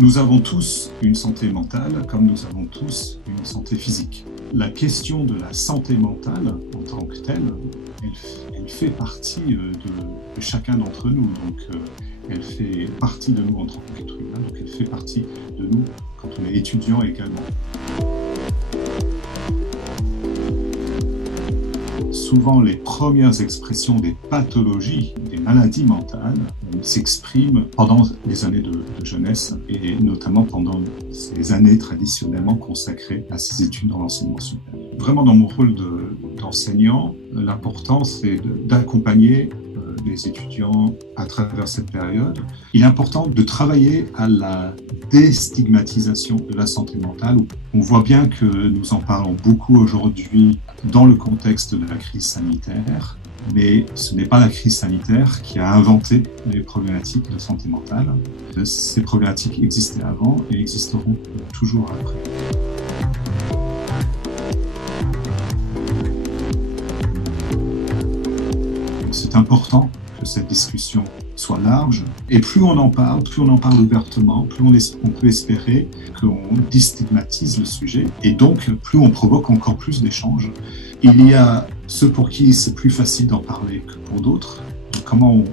Nous avons tous une santé mentale comme nous avons tous une santé physique. La question de la santé mentale en tant que telle, elle fait partie de chacun d'entre nous. Donc, elle fait partie de nous en tant qu'être humain, donc elle fait partie de nous quand on est étudiant également. Souvent, les premières expressions des pathologies, des maladies mentales, s'expriment pendant les années de jeunesse et notamment pendant ces années traditionnellement consacrées à ces études dans l'enseignement supérieur. Vraiment, dans mon rôle d'enseignant, l'important, c'est d'accompagner les étudiants à travers cette période. Il est important de travailler à la déstigmatisation de la santé mentale. On voit bien que nous en parlons beaucoup aujourd'hui dans le contexte de la crise sanitaire, mais ce n'est pas la crise sanitaire qui a inventé les problématiques de santé mentale. Ces problématiques existaient avant et existeront toujours après. C'est important que cette discussion soit large. Et plus on en parle ouvertement, plus on peut espérer qu'on déstigmatise le sujet et donc plus on provoque encore plus d'échanges. Il y a ceux pour qui c'est plus facile d'en parler que pour d'autres. Comment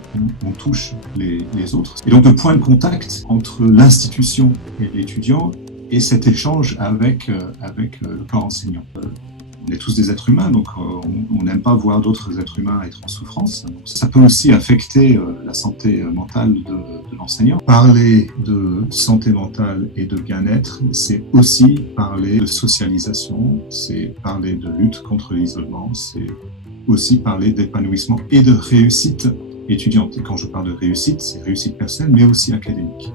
on touche les autres. Et donc le point de contact entre l'institution et l'étudiant et cet échange avec le corps enseignant. On est tous des êtres humains, donc on n'aime pas voir d'autres êtres humains être en souffrance. Donc, ça peut aussi affecter la santé mentale de l'enseignant. Parler de santé mentale et de bien-être, c'est aussi parler de socialisation, c'est parler de lutte contre l'isolement, c'est aussi parler d'épanouissement et de réussite étudiante. Et quand je parle de réussite, c'est réussite personnelle, mais aussi académique.